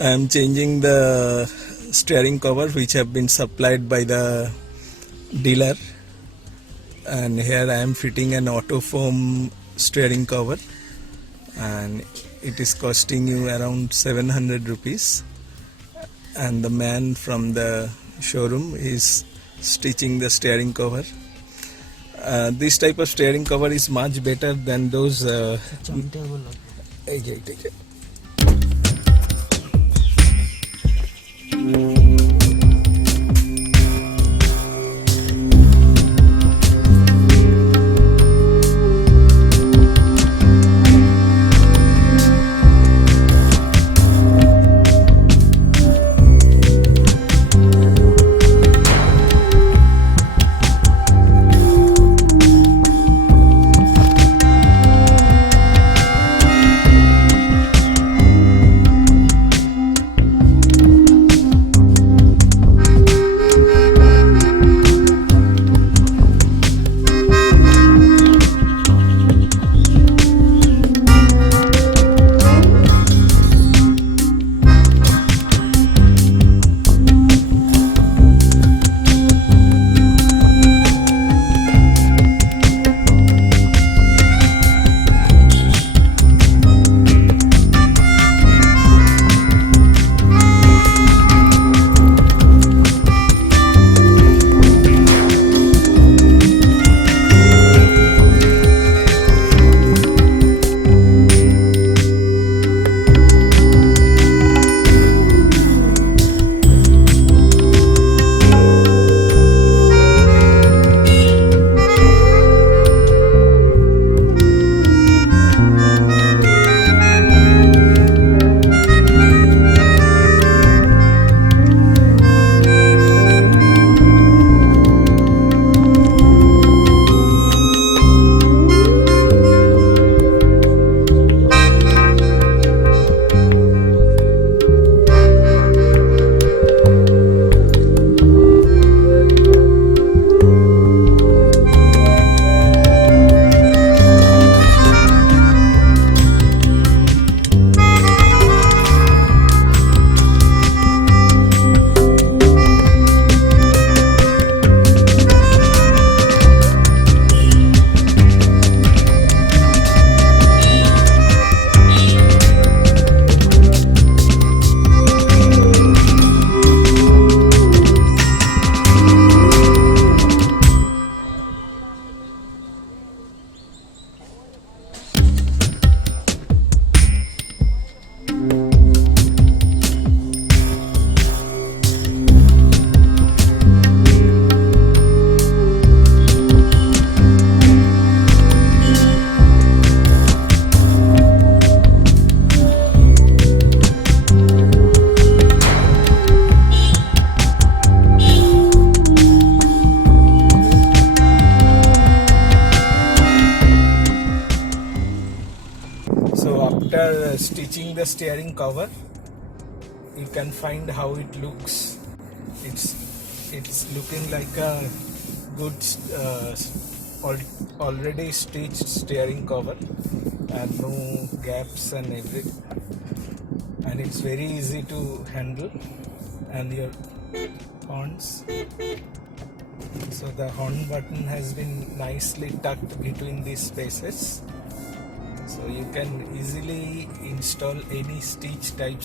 I am changing the steering cover which have been supplied by the dealer, and here I am fitting an Autoform steering cover, and it is costing you around 700 rupees, and the man from the showroom is stitching the steering cover. This type of steering cover is much better than those after stitching the steering cover, you can find how it looks. It's looking like a good already stitched steering cover, and no gaps and everything, and it's very easy to handle. And your horns, so the horn button has been nicely tucked between these spaces, so you can easily install any stitch type